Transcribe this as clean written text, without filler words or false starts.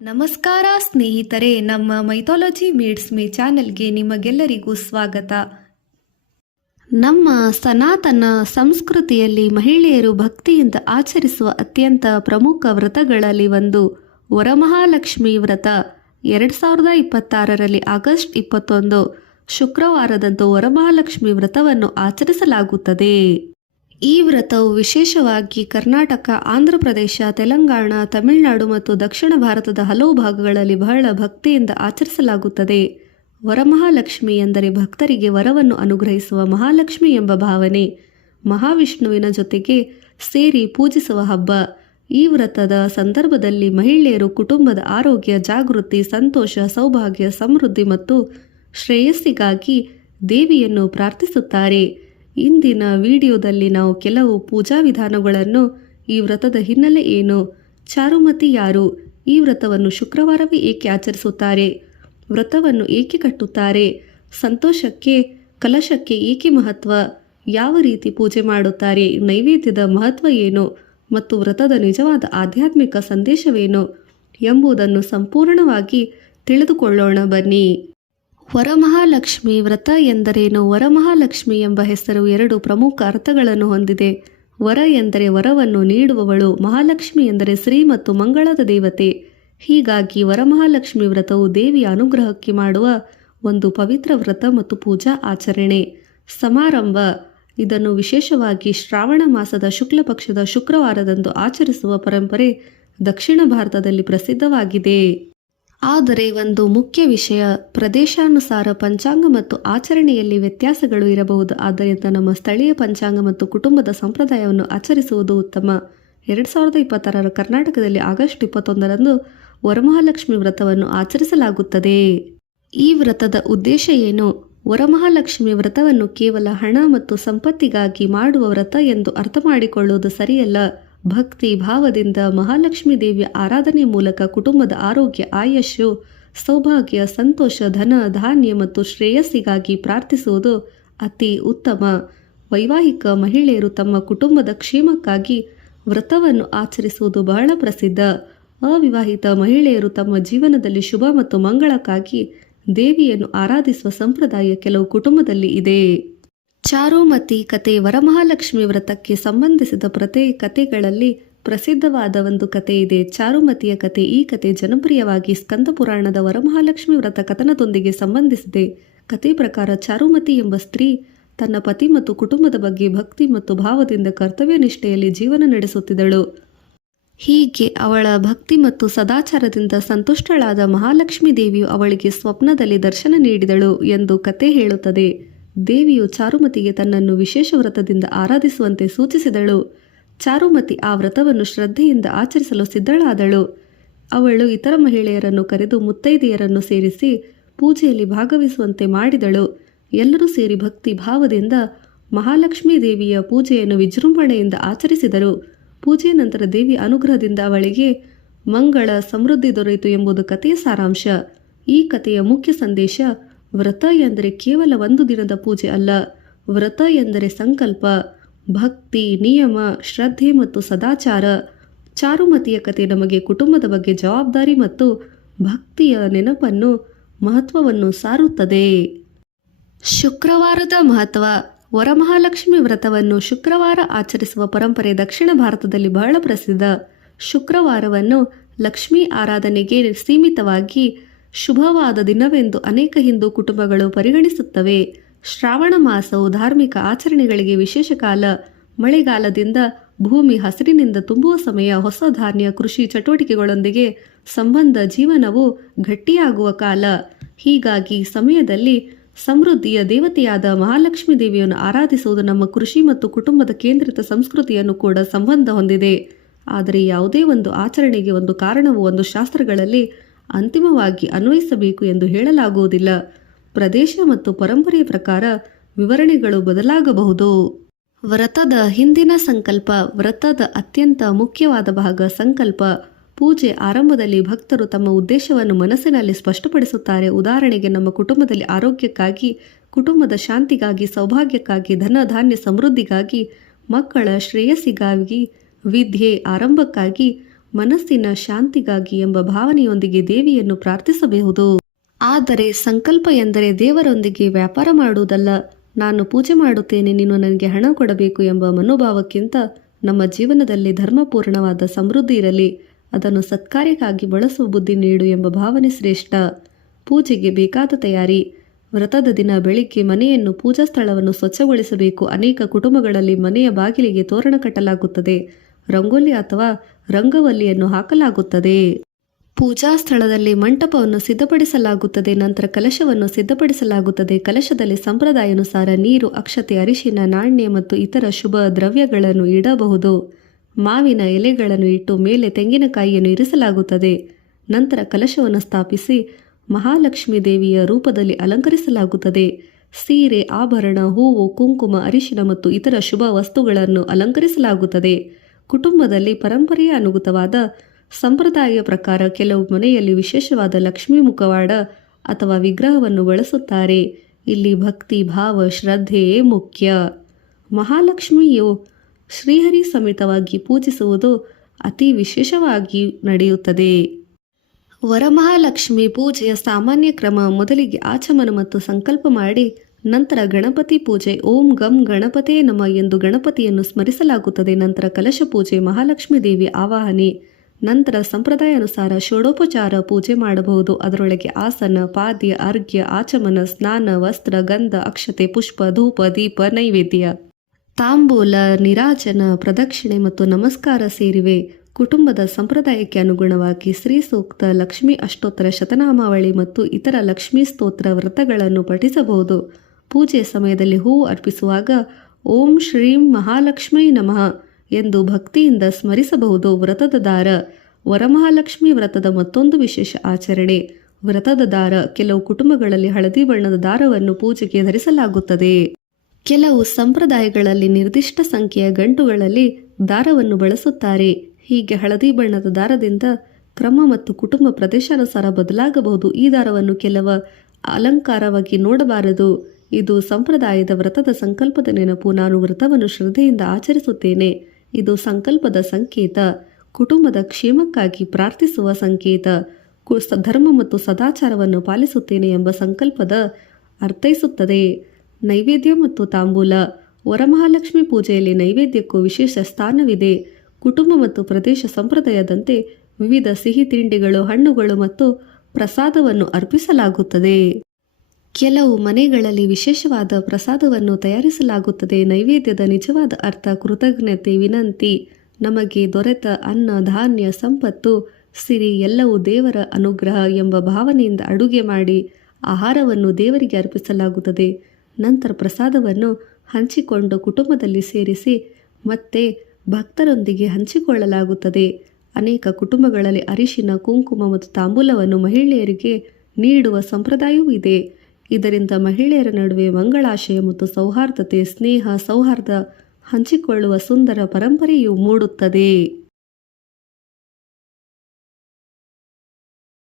ನಮಸ್ಕಾರ ಸ್ನೇಹಿತರೆ, ನಮ್ಮ ಮೈಥಾಲಜಿ ಮೇಡ್ಸ್ ಮೇ ಚಾನೆಲ್ಗೆ ನಿಮಗೆಲ್ಲರಿಗೂ ಸ್ವಾಗತ. ನಮ್ಮ ಸನಾತನ ಸಂಸ್ಕೃತಿಯಲ್ಲಿ ಮಹಿಳೆಯರು ಭಕ್ತಿಯಿಂದ ಆಚರಿಸುವ ಅತ್ಯಂತ ಪ್ರಮುಖ ವ್ರತಗಳಲ್ಲಿ ಒಂದು ವರಮಹಾಲಕ್ಷ್ಮಿ ವ್ರತ. 2026ರಲ್ಲಿ ಆಗಸ್ಟ್ 21 ಶುಕ್ರವಾರದಂದು ವರಮಹಾಲಕ್ಷ್ಮಿ ವ್ರತವನ್ನು ಆಚರಿಸಲಾಗುತ್ತದೆ. ಈ ವ್ರತವು ವಿಶೇಷವಾಗಿ ಕರ್ನಾಟಕ, ಆಂಧ್ರಪ್ರದೇಶ, ತೆಲಂಗಾಣ, ತಮಿಳುನಾಡು ಮತ್ತು ದಕ್ಷಿಣ ಭಾರತದ ಹಲವು ಭಾಗಗಳಲ್ಲಿ ಬಹಳ ಭಕ್ತಿಯಿಂದ ಆಚರಿಸಲಾಗುತ್ತದೆ. ವರಮಹಾಲಕ್ಷ್ಮಿ ಎಂದರೆ ಭಕ್ತರಿಗೆ ವರವನ್ನು ಅನುಗ್ರಹಿಸುವ ಮಹಾಲಕ್ಷ್ಮಿ ಎಂಬ ಭಾವನೆ. ಮಹಾವಿಷ್ಣುವಿನ ಜೊತೆಗೆ ಸೇರಿ ಪೂಜಿಸುವ ಹಬ್ಬ. ಈ ವ್ರತದ ಸಂದರ್ಭದಲ್ಲಿ ಮಹಿಳೆಯರು ಕುಟುಂಬದ ಆರೋಗ್ಯ, ಜಾಗೃತಿ, ಸಂತೋಷ, ಸೌಭಾಗ್ಯ, ಸಮೃದ್ಧಿ ಮತ್ತು ಶ್ರೇಯಸ್ಸಿಗಾಗಿ ದೇವಿಯನ್ನು ಪ್ರಾರ್ಥಿಸುತ್ತಾರೆ. ಇಂದಿನ ವಿಡಿಯೋದಲ್ಲಿ ನಾವು ಕೆಲವು ಪೂಜಾ ವಿಧಾನಗಳನ್ನು, ಈ ವ್ರತದ ಹಿನ್ನೆಲೆ ಏನು, ಚಾರುಮತಿ ಯಾರು, ಈ ವ್ರತವನ್ನು ಶುಕ್ರವಾರವೇ ಏಕೆ ಆಚರಿಸುತ್ತಾರೆ, ವ್ರತವನ್ನು ಏಕೆ ಕಟ್ಟುತ್ತಾರೆ, ಸಂತೋಷಕ್ಕೆ ಕಲಶಕ್ಕೆ ಏಕೆ ಮಹತ್ವ, ಯಾವ ರೀತಿ ಪೂಜೆ ಮಾಡುತ್ತಾರೆ, ನೈವೇದ್ಯದ ಮಹತ್ವ ಏನು ಮತ್ತು ವ್ರತದ ನಿಜವಾದ ಆಧ್ಯಾತ್ಮಿಕ ಸಂದೇಶವೇನು ಎಂಬುದನ್ನು ಸಂಪೂರ್ಣವಾಗಿ ತಿಳಿದುಕೊಳ್ಳೋಣ ಬನ್ನಿ. ವರಮಹಾಲಕ್ಷ್ಮಿ ವ್ರತ ಎಂದರೇನು? ವರಮಹಾಲಕ್ಷ್ಮಿ ಎಂಬ ಹೆಸರು ಎರಡು ಪ್ರಮುಖ ಅರ್ಥಗಳನ್ನು ಹೊಂದಿದೆ. ವರ ಎಂದರೆ ವರವನ್ನು ನೀಡುವವಳು, ಮಹಾಲಕ್ಷ್ಮಿ ಎಂದರೆ ಶ್ರೀ ಮತ್ತು ಮಂಗಳದ ದೇವತೆ. ಹೀಗಾಗಿ ವರಮಹಾಲಕ್ಷ್ಮಿ ವ್ರತವು ದೇವಿಯ ಅನುಗ್ರಹಕ್ಕೆ ಮಾಡುವ ಒಂದು ಪವಿತ್ರ ವ್ರತ ಮತ್ತು ಪೂಜಾ ಆಚರಣೆ ಸಮಾರಂಭ. ಇದನ್ನು ವಿಶೇಷವಾಗಿ ಶ್ರಾವಣ ಮಾಸದ ಶುಕ್ಲ ಪಕ್ಷದ ಶುಕ್ರವಾರದಂದು ಆಚರಿಸುವ ಪರಂಪರೆ ದಕ್ಷಿಣ ಭಾರತದಲ್ಲಿ ಪ್ರಸಿದ್ಧವಾಗಿದೆ. ಆದರೆ ಒಂದು ಮುಖ್ಯ ವಿಷಯ, ಪ್ರದೇಶಾನುಸಾರ ಪಂಚಾಂಗ ಮತ್ತು ಆಚರಣೆಯಲ್ಲಿ ವ್ಯತ್ಯಾಸಗಳು ಇರಬಹುದು. ಆದ್ದರಿಂದ ನಮ್ಮ ಸ್ಥಳೀಯ ಪಂಚಾಂಗ ಮತ್ತು ಕುಟುಂಬದ ಸಂಪ್ರದಾಯವನ್ನು ಆಚರಿಸುವುದು ಉತ್ತಮ. 2026ರ ಕರ್ನಾಟಕದಲ್ಲಿ ಆಗಸ್ಟ್ 21ರಂದು ವರಮಹಾಲಕ್ಷ್ಮಿ ವ್ರತವನ್ನು ಆಚರಿಸಲಾಗುತ್ತದೆ. ಈ ವ್ರತದ ಉದ್ದೇಶ ಏನು? ವರಮಹಾಲಕ್ಷ್ಮಿ ವ್ರತವನ್ನು ಕೇವಲ ಹಣ ಮತ್ತು ಸಂಪತ್ತಿಗಾಗಿ ಮಾಡುವ ವ್ರತ ಎಂದು ಅರ್ಥ ಮಾಡಿಕೊಳ್ಳುವುದು ಸರಿಯಲ್ಲ. ಭಕ್ತಿ ಭಾವದಿಂದ ಮಹಾಲಕ್ಷ್ಮಿ ದೇವಿಯ ಆರಾಧನೆ ಮೂಲಕ ಕುಟುಂಬದ ಆರೋಗ್ಯ, ಆಯಸ್ಸು, ಸೌಭಾಗ್ಯ, ಸಂತೋಷ, ಧನ, ಧಾನ್ಯ ಮತ್ತು ಶ್ರೇಯಸ್ಸಿಗಾಗಿ ಪ್ರಾರ್ಥಿಸುವುದು ಅತಿ ಉತ್ತಮ. ವೈವಾಹಿಕ ಮಹಿಳೆಯರು ತಮ್ಮ ಕುಟುಂಬದ ಕ್ಷೇಮಕ್ಕಾಗಿ ವ್ರತವನ್ನು ಆಚರಿಸುವುದು ಬಹಳ ಪ್ರಸಿದ್ಧ. ಅವಿವಾಹಿತ ಮಹಿಳೆಯರು ತಮ್ಮ ಜೀವನದಲ್ಲಿ ಶುಭ ಮತ್ತು ಮಂಗಳಕ್ಕಾಗಿ ದೇವಿಯನ್ನು ಆರಾಧಿಸುವ ಸಂಪ್ರದಾಯ ಕೆಲವು ಕುಟುಂಬದಲ್ಲಿ ಇದೆ. ಚಾರುಮತಿ ಕತೆ. ವರಮಹಾಲಕ್ಷ್ಮಿ ವ್ರತಕ್ಕೆ ಸಂಬಂಧಿಸಿದ ಕಥೆಗಳಲ್ಲಿ ಪ್ರಸಿದ್ಧವಾದ ಒಂದು ಕತೆ ಇದೆ, ಚಾರುಮತಿಯ ಕತೆ. ಈ ಕತೆ ಜನಪ್ರಿಯವಾಗಿ ಸ್ಕಂದ ಪುರಾಣದ ವರಮಹಾಲಕ್ಷ್ಮಿ ವ್ರತ ಕಥನದೊಂದಿಗೆ ಸಂಬಂಧಿಸಿದೆ. ಕತೆ ಪ್ರಕಾರ ಚಾರುಮತಿ ಎಂಬ ಸ್ತ್ರೀ ತನ್ನ ಪತಿ ಮತ್ತು ಕುಟುಂಬದ ಬಗ್ಗೆ ಭಕ್ತಿ ಮತ್ತು ಭಾವದಿಂದ ಕರ್ತವ್ಯ ನಿಷ್ಠೆಯಲ್ಲಿ ಜೀವನ ನಡೆಸುತ್ತಿದ್ದಳು. ಹೀಗೆ ಅವಳ ಭಕ್ತಿ ಮತ್ತು ಸದಾಚಾರದಿಂದ ಸಂತುಷ್ಟಳಾದ ಮಹಾಲಕ್ಷ್ಮಿ ದೇವಿಯು ಅವಳಿಗೆ ಸ್ವಪ್ನದಲ್ಲಿ ದರ್ಶನ ನೀಡಿದಳು ಎಂದು ಕತೆ ಹೇಳುತ್ತದೆ. ದೇವಿಯು ಚಾರುಮತಿಗೆ ತನ್ನನ್ನು ವಿಶೇಷ ವ್ರತದಿಂದ ಆರಾಧಿಸುವಂತೆ ಸೂಚಿಸಿದಳು. ಚಾರುಮತಿ ಆ ವ್ರತವನ್ನು ಶ್ರದ್ಧೆಯಿಂದ ಆಚರಿಸಲು ಸಿದ್ಧಳಾದಳು. ಅವಳು ಇತರ ಮಹಿಳೆಯರನ್ನು ಕರೆದು ಮುತ್ತೈದೆಯರನ್ನು ಸೇರಿಸಿ ಪೂಜೆಯಲ್ಲಿ ಭಾಗವಹಿಸುವಂತೆ ಮಾಡಿದಳು. ಎಲ್ಲರೂ ಸೇರಿ ಭಕ್ತಿ ಭಾವದಿಂದ ಮಹಾಲಕ್ಷ್ಮೀ ದೇವಿಯ ಪೂಜೆಯನ್ನು ವಿಜೃಂಭಣೆಯಿಂದ ಆಚರಿಸಿದರು. ಪೂಜೆಯ ನಂತರ ದೇವಿಯ ಅನುಗ್ರಹದಿಂದ ಅವಳಿಗೆ ಮಂಗಳ, ಸಮೃದ್ಧಿ ದೊರೆಯಿತು ಎಂಬುದು ಕಥೆಯ ಸಾರಾಂಶ. ಈ ಕಥೆಯ ಮುಖ್ಯ ಸಂದೇಶ, ವ್ರತ ಎಂದರೆ ಕೇವಲ ಒಂದು ದಿನದ ಪೂಜೆ ಅಲ್ಲ. ವ್ರತ ಎಂದರೆ ಸಂಕಲ್ಪ, ಭಕ್ತಿ, ನಿಯಮ, ಶ್ರದ್ಧೆ ಮತ್ತು ಸದಾಚಾರ. ಚಾರುಮತಿಯ ಕಥೆ ನಮಗೆ ಕುಟುಂಬದ ಬಗ್ಗೆ ಜವಾಬ್ದಾರಿ ಮತ್ತು ಭಕ್ತಿಯ ನೆನಪನ್ನು, ಮಹತ್ವವನ್ನು ಸಾರುತ್ತದೆ. ಶುಕ್ರವಾರದ ಮಹತ್ವ. ವರಮಹಾಲಕ್ಷ್ಮಿ ವ್ರತವನ್ನು ಶುಕ್ರವಾರ ಆಚರಿಸುವ ಪರಂಪರೆ ದಕ್ಷಿಣ ಭಾರತದಲ್ಲಿ ಬಹಳ ಪ್ರಸಿದ್ಧ. ಶುಕ್ರವಾರವನ್ನು ಲಕ್ಷ್ಮೀ ಆರಾಧನೆಗೆ ಸೀಮಿತವಾಗಿ ಶುಭವಾದ ದಿನವೆಂದು ಅನೇಕ ಹಿಂದೂ ಕುಟುಂಬಗಳು ಪರಿಗಣಿಸುತ್ತವೆ. ಶ್ರಾವಣ ಮಾಸವು ಧಾರ್ಮಿಕ ಆಚರಣೆಗಳಿಗೆ ವಿಶೇಷ ಕಾಲ. ಮಳೆಗಾಲದಿಂದ ಭೂಮಿ ಹಸಿರಿನಿಂದ ತುಂಬುವ ಸಮಯ. ಹೊಸ ಧಾನ್ಯ, ಕೃಷಿ ಚಟುವಟಿಕೆಗಳೊಂದಿಗೆ ಸಂಬಂಧ, ಜೀವನವು ಗಟ್ಟಿಯಾಗುವ ಕಾಲ. ಹೀಗಾಗಿ ಸಮಯದಲ್ಲಿ ಸಮೃದ್ಧಿಯ ದೇವತೆಯಾದ ಮಹಾಲಕ್ಷ್ಮಿ ದೇವಿಯನ್ನು ಆರಾಧಿಸುವುದು ನಮ್ಮ ಕೃಷಿ ಮತ್ತು ಕುಟುಂಬದ ಕೇಂದ್ರಿತ ಸಂಸ್ಕೃತಿಯನ್ನು ಕೂಡ ಸಂಬಂಧ ಹೊಂದಿದೆ. ಆದರೆ ಯಾವುದೇ ಒಂದು ಆಚರಣೆಗೆ ಒಂದು ಕಾರಣವು ಒಂದು ಶಾಸ್ತ್ರಗಳಲ್ಲಿ ಅಂತಿಮವಾಗಿ ಅನ್ವಯಿಸಬೇಕು ಎಂದು ಹೇಳಲಾಗುವುದಿಲ್ಲ. ಪ್ರದೇಶ ಮತ್ತು ಪರಂಪರೆಯ ಪ್ರಕಾರ ವಿವರಣೆಗಳು ಬದಲಾಗಬಹುದು. ವ್ರತದ ಹಿಂದಿನ ಸಂಕಲ್ಪ. ವ್ರತದ ಅತ್ಯಂತ ಮುಖ್ಯವಾದ ಭಾಗ ಸಂಕಲ್ಪ. ಪೂಜೆ ಆರಂಭದಲ್ಲಿ ಭಕ್ತರು ತಮ್ಮ ಉದ್ದೇಶವನ್ನು ಮನಸ್ಸಿನಲ್ಲಿ ಸ್ಪಷ್ಟಪಡಿಸುತ್ತಾರೆ. ಉದಾಹರಣೆಗೆ, ನಮ್ಮ ಕುಟುಂಬದಲ್ಲಿ ಆರೋಗ್ಯಕ್ಕಾಗಿ, ಕುಟುಂಬದ ಶಾಂತಿಗಾಗಿ, ಸೌಭಾಗ್ಯಕ್ಕಾಗಿ, ಧನ ಧಾನ್ಯ ಸಮೃದ್ಧಿಗಾಗಿ, ಮಕ್ಕಳ ಶ್ರೇಯಸ್ಸಿಗಾಗಿ, ವಿದ್ಯೆ ಆರಂಭಕ್ಕಾಗಿ, ಮನಸ್ಸಿನ ಶಾಂತಿಗಾಗಿ ಎಂಬ ಭಾವನೆಯೊಂದಿಗೆ ದೇವಿಯನ್ನು ಪ್ರಾರ್ಥಿಸಬಹುದು. ಆದರೆ ಸಂಕಲ್ಪ ಎಂದರೆ ದೇವರೊಂದಿಗೆ ವ್ಯಾಪಾರ ಮಾಡುವುದಲ್ಲ. ನಾನು ಪೂಜೆ ಮಾಡುತ್ತೇನೆ, ನೀನು ನನಗೆ ಹಣ ಕೊಡಬೇಕು ಎಂಬ ಮನೋಭಾವಕ್ಕಿಂತ ನಮ್ಮ ಜೀವನದಲ್ಲಿ ಧರ್ಮಪೂರ್ಣವಾದ ಸಮೃದ್ಧಿ ಇರಲಿ, ಅದನ್ನು ಸತ್ಕಾರ್ಯಕ್ಕಾಗಿ ಬಳಸುವ ಬುದ್ಧಿ ನೀಡು ಎಂಬ ಭಾವನೆ ಶ್ರೇಷ್ಠ. ಪೂಜೆಗೆ ಬೇಕಾದ ತಯಾರಿ. ವ್ರತದ ದಿನ ಬೆಳಿಗ್ಗೆ ಮನೆಯನ್ನು, ಪೂಜಾ ಸ್ಥಳವನ್ನು ಸ್ವಚ್ಛಗೊಳಿಸಬೇಕು. ಅನೇಕ ಕುಟುಂಬಗಳಲ್ಲಿ ಮನೆಯ ಬಾಗಿಲಿಗೆ ತೋರಣ ಕಟ್ಟಲಾಗುತ್ತದೆ, ರಂಗೋಲಿ ಅಥವಾ ರಂಗವಲ್ಲಿಯನ್ನು ಹಾಕಲಾಗುತ್ತದೆ. ಪೂಜಾ ಸ್ಥಳದಲ್ಲಿ ಮಂಟಪವನ್ನು ಸಿದ್ಧಪಡಿಸಲಾಗುತ್ತದೆ. ನಂತರ ಕಲಶವನ್ನು ಸಿದ್ಧಪಡಿಸಲಾಗುತ್ತದೆ. ಕಲಶದಲ್ಲಿ ಸಂಪ್ರದಾಯಾನುಸಾರ ನೀರು, ಅಕ್ಷತೆ, ಅರಿಶಿನ, ನಾಣ್ಯ ಮತ್ತು ಇತರ ಶುಭ ದ್ರವ್ಯಗಳನ್ನು ಇಡಬಹುದು. ಮಾವಿನ ಎಲೆಗಳನ್ನು ಇಟ್ಟು ಮೇಲೆ ತೆಂಗಿನಕಾಯಿಯನ್ನು ಇರಿಸಲಾಗುತ್ತದೆ. ನಂತರ ಕಲಶವನ್ನು ಸ್ಥಾಪಿಸಿ ಮಹಾಲಕ್ಷ್ಮೀ ದೇವಿಯ ರೂಪದಲ್ಲಿ ಅಲಂಕರಿಸಲಾಗುತ್ತದೆ. ಸೀರೆ, ಆಭರಣ, ಹೂವು, ಕುಂಕುಮ, ಅರಿಶಿನ ಮತ್ತು ಇತರ ಶುಭ ವಸ್ತುಗಳನ್ನು ಅಲಂಕರಿಸಲಾಗುತ್ತದೆ. ಕುಟುಂಬದಲ್ಲಿ ಪರಂಪರೆಯ ಅನುಗುಣವಾದ ಸಂಪ್ರದಾಯ ಪ್ರಕಾರ ಕೆಲವು ಮನೆಯಲ್ಲಿ ವಿಶೇಷವಾದ ಲಕ್ಷ್ಮೀ ಮುಖವಾಡ ಅಥವಾ ವಿಗ್ರಹವನ್ನು ಬಳಸುತ್ತಾರೆ. ಇಲ್ಲಿ ಭಕ್ತಿ ಭಾವ, ಶ್ರದ್ಧೆಯೇ ಮುಖ್ಯ. ಮಹಾಲಕ್ಷ್ಮಿಯು ಶ್ರೀಹರಿ ಸಮೇತವಾಗಿ ಪೂಜಿಸುವುದು ಅತಿ ವಿಶೇಷವಾಗಿ ನಡೆಯುತ್ತದೆ. ವರಮಹಾಲಕ್ಷ್ಮಿ ಪೂಜೆಯ ಸಾಮಾನ್ಯ ಕ್ರಮ: ಮೊದಲಿಗೆ ಆಚಮನ ಮತ್ತು ಸಂಕಲ್ಪ ಮಾಡಿ, ನಂತರ ಗಣಪತಿ ಪೂಜೆ. ಓಂ ಗಂ ಗಣಪತೇ ನಮಃ ಎಂದು ಗಣಪತಿಯನ್ನು ಸ್ಮರಿಸಲಾಗುತ್ತದೆ. ನಂತರ ಕಲಶ ಪೂಜೆ, ಮಹಾಲಕ್ಷ್ಮೀ ದೇವಿ ಆವಾಹನೆ. ನಂತರ ಸಂಪ್ರದಾಯಾನುಸಾರ ಷೋಡೋಪಚಾರ ಪೂಜೆ ಮಾಡಬಹುದು. ಅದರೊಳಗೆ ಆಸನ, ಪಾದ್ಯ, ಅರ್ಘ್ಯ, ಆಚಮನ, ಸ್ನಾನ, ವಸ್ತ್ರ, ಗಂಧ, ಅಕ್ಷತೆ, ಪುಷ್ಪ, ಧೂಪ, ದೀಪ, ನೈವೇದ್ಯ, ತಾಂಬೂಲ, ನೀರಾಜನ, ಪ್ರದಕ್ಷಿಣೆ ಮತ್ತು ನಮಸ್ಕಾರ ಸೇರಿವೆ. ಕುಟುಂಬದ ಸಂಪ್ರದಾಯಕ್ಕೆ ಅನುಗುಣವಾಗಿ ಶ್ರೀ ಸೂಕ್ತ, ಲಕ್ಷ್ಮೀ ಅಷ್ಟೋತ್ತರ ಶತನಾಮಾವಳಿ ಮತ್ತು ಇತರ ಲಕ್ಷ್ಮೀ ಸ್ತೋತ್ರ ವ್ರತಗಳನ್ನು ಪಠಿಸಬಹುದು. ಪೂಜೆಯ ಸಮಯದಲ್ಲಿ ಹೂವು ಅರ್ಪಿಸುವಾಗ ಓಂ ಶ್ರೀಂ ಮಹಾಲಕ್ಷ್ಮೀ ನಮಃ ಎಂದು ಭಕ್ತಿಯಿಂದ ಸ್ಮರಿಸಬಹುದು. ವ್ರತದ ದಾರ: ವರಮಹಾಲಕ್ಷ್ಮಿ ವ್ರತದ ಮತ್ತೊಂದು ವಿಶೇಷ ಆಚರಣೆ ವ್ರತದ ದಾರ. ಕೆಲವು ಕುಟುಂಬಗಳಲ್ಲಿ ಹಳದಿ ಬಣ್ಣದ ದಾರವನ್ನು ಪೂಜೆಗೆ ಧರಿಸಲಾಗುತ್ತದೆ. ಕೆಲವು ಸಂಪ್ರದಾಯಗಳಲ್ಲಿ ನಿರ್ದಿಷ್ಟ ಸಂಖ್ಯೆಯ ಗಂಟುಗಳಲ್ಲಿ ದಾರವನ್ನು ಬಳಸುತ್ತಾರೆ. ಹೀಗೆ ಹಳದಿ ಬಣ್ಣದ ದಾರದಿಂದ ಕ್ರಮ ಮತ್ತು ಕುಟುಂಬ ಪ್ರದೇಶಾನುಸಾರ ಬದಲಾಗಬಹುದು. ಈ ದಾರವನ್ನು ಕೆಲವ ಅಲಂಕಾರವಾಗಿ ನೋಡಬಾರದು. ಇದು ಸಂಪ್ರದಾಯದ ವ್ರತದ ಸಂಕಲ್ಪದ ನೆನಪು. ನಾನು ವ್ರತವನ್ನು ಶ್ರದ್ಧೆಯಿಂದ ಆಚರಿಸುತ್ತೇನೆ. ಇದು ಸಂಕಲ್ಪದ ಸಂಕೇತ. ಕುಟುಂಬದ ಕ್ಷೇಮಕ್ಕಾಗಿ ಪ್ರಾರ್ಥಿಸುವ ಸಂಕೇತ. ಧರ್ಮ ಮತ್ತು ಸದಾಚಾರವನ್ನು ಪಾಲಿಸುತ್ತೇನೆ ಎಂಬ ಸಂಕಲ್ಪದ ಅರ್ಥೈಸುತ್ತದೆ. ನೈವೇದ್ಯ ಮತ್ತು ತಾಂಬೂಲ: ವರಮಹಾಲಕ್ಷ್ಮಿ ಪೂಜೆಯಲ್ಲಿ ನೈವೇದ್ಯಕ್ಕೂ ವಿಶೇಷ ಸ್ಥಾನವಿದೆ. ಕುಟುಂಬ ಮತ್ತು ಪ್ರದೇಶ ಸಂಪ್ರದಾಯದಂತೆ ವಿವಿಧ ಸಿಹಿ ತಿಂಡಿಗಳು, ಹಣ್ಣುಗಳು ಮತ್ತು ಪ್ರಸಾದವನ್ನು ಅರ್ಪಿಸಲಾಗುತ್ತದೆ. ಕೆಲವು ಮನೆಗಳಲ್ಲಿ ವಿಶೇಷವಾದ ಪ್ರಸಾದವನ್ನು ತಯಾರಿಸಲಾಗುತ್ತದೆ. ನೈವೇದ್ಯದ ನಿಜವಾದ ಅರ್ಥ ಕೃತಜ್ಞತೆ, ವಿನಂತಿ. ನಮಗೆ ದೊರೆತ ಅನ್ನ, ಧಾನ್ಯ, ಸಂಪತ್ತು, ಸಿರಿ ಎಲ್ಲವೂ ದೇವರ ಅನುಗ್ರಹ ಎಂಬ ಭಾವನೆಯಿಂದ ಅಡುಗೆ ಮಾಡಿ ಆಹಾರವನ್ನು ದೇವರಿಗೆ ಅರ್ಪಿಸಲಾಗುತ್ತದೆ. ನಂತರ ಪ್ರಸಾದವನ್ನು ಹಂಚಿಕೊಂಡು ಕುಟುಂಬದಲ್ಲಿ ಸೇರಿಸಿ ಮತ್ತೆ ಭಕ್ತರೊಂದಿಗೆ ಹಂಚಿಕೊಳ್ಳಲಾಗುತ್ತದೆ. ಅನೇಕ ಕುಟುಂಬಗಳಲ್ಲಿ ಅರಿಶಿನ, ಕುಂಕುಮ ಮತ್ತು ತಾಂಬೂಲವನ್ನು ಮಹಿಳೆಯರಿಗೆ ನೀಡುವ ಸಂಪ್ರದಾಯವೂ ಇದೆ. ಇದರಿಂದ ಮಹಿಳೆಯರ ನಡುವೆ ಮಂಗಳಾಶಯ ಮತ್ತು ಸೌಹಾರ್ದತೆ, ಸ್ನೇಹ, ಸೌಹಾರ್ದ ಹಂಚಿಕೊಳ್ಳುವ ಸುಂದರ ಪರಂಪರೆಯು ಮೂಡುತ್ತದೆ.